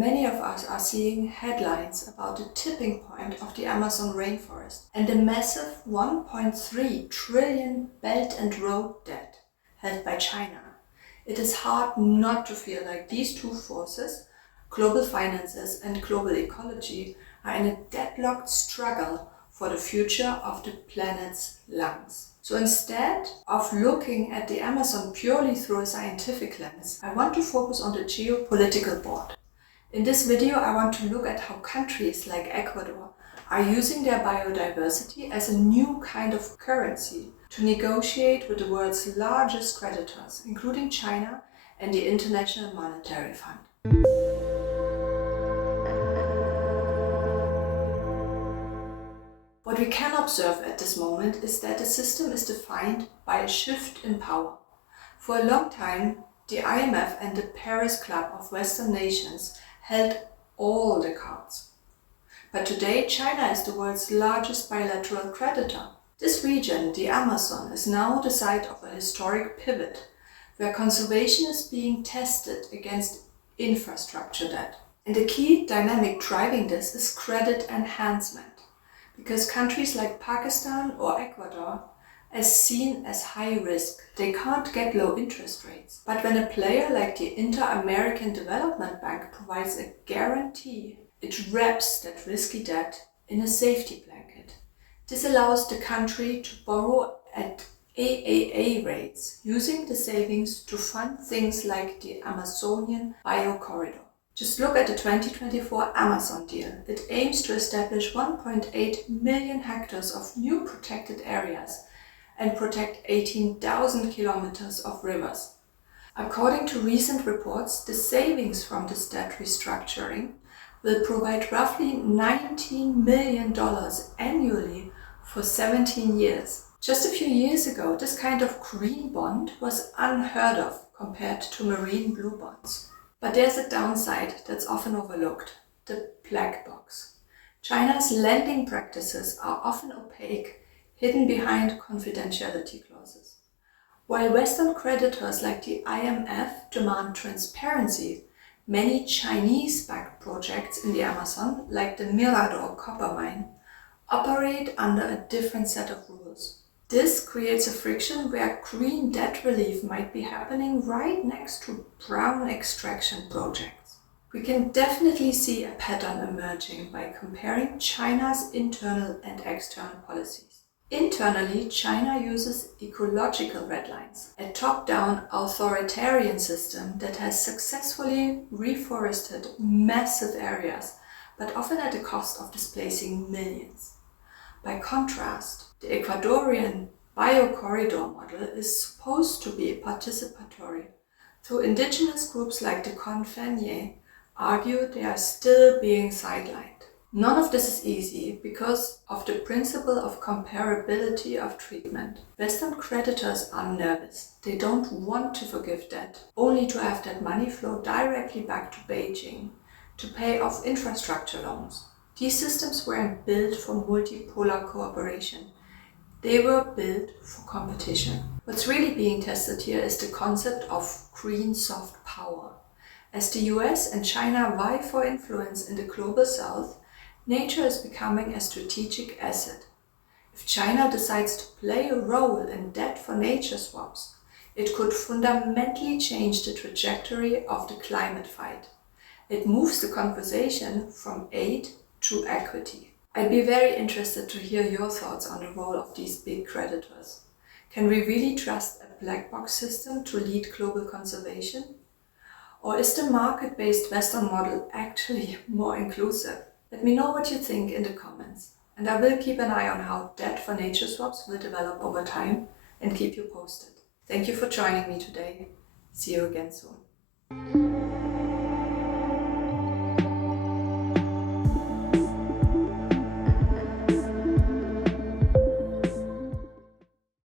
many of us are seeing headlines about the tipping point of the Amazon rainforest and the massive 1.3 trillion Belt and Road debt held by China. It is hard not to feel like these two forces, global finances and global ecology, are in a deadlocked struggle for the future of the planet's lungs. So instead of looking at the Amazon purely through a scientific lens, I want to focus on the geopolitical board. In this video, I want to look at how countries like Ecuador are using their biodiversity as a new kind of currency to negotiate with the world's largest creditors, including China and the International Monetary Fund. What we can observe at this moment is that the system is defined by a shift in power. For a long time, the IMF and the Paris Club of Western nations held all the cards. But today, China is the world's largest bilateral creditor. This region, the Amazon, is now the site of a historic pivot, where conservation is being tested against infrastructure debt. And the key dynamic driving this is credit enhancement, because countries like Pakistan or Ecuador are seen as high risk. They can't get low interest rates. But when a player like the Inter-American Development Bank provides a guarantee, it wraps that risky debt in a safety blanket. This allows the country to borrow at AAA rates, using the savings to fund things like the Amazonian biocorridor. Just look at the 2024 Amazon deal. It aims to establish 1.8 million hectares of new protected areas and protect 18,000 kilometers of rivers. According to recent reports, the savings from this debt restructuring will provide roughly $19 million annually for 17 years. Just a few years ago, this kind of green bond was unheard of compared to marine blue bonds. But there's a downside that's often overlooked: the black box. China's lending practices are often opaque, hidden behind confidentiality clauses. While Western creditors like the IMF demand transparency, many Chinese-backed projects in the Amazon, like the Mirador copper mine, operate under a different set of rules. This creates a friction where green debt relief might be happening right next to brown extraction projects. We can definitely see a pattern emerging by comparing China's internal and external policies. Internally, China uses ecological red lines, a top-down authoritarian system that has successfully reforested massive areas, but often at the cost of displacing millions. By contrast, the Ecuadorian biocorridor model is supposed to be participatory, though indigenous groups like the Confanye argue they are still being sidelined. None of this is easy because of the principle of comparability of treatment. Western creditors are nervous. They don't want to forgive debt, only to have that money flow directly back to Beijing to pay off infrastructure loans. These systems weren't built for multipolar cooperation. They were built for competition. What's really being tested here is the concept of green soft power. As the US and China vie for influence in the global south, nature is becoming a strategic asset. If China decides to play a role in debt for nature swaps, it could fundamentally change the trajectory of the climate fight. It moves the conversation from aid to equity. I'd be very interested to hear your thoughts on the role of these big creditors. Can we really trust a black box system to lead global conservation? Or is the market-based Western model actually more inclusive? Let me know what you think in the comments. And I will keep an eye on how debt for nature swaps will develop over time and keep you posted. Thank you for joining me today. See you again soon.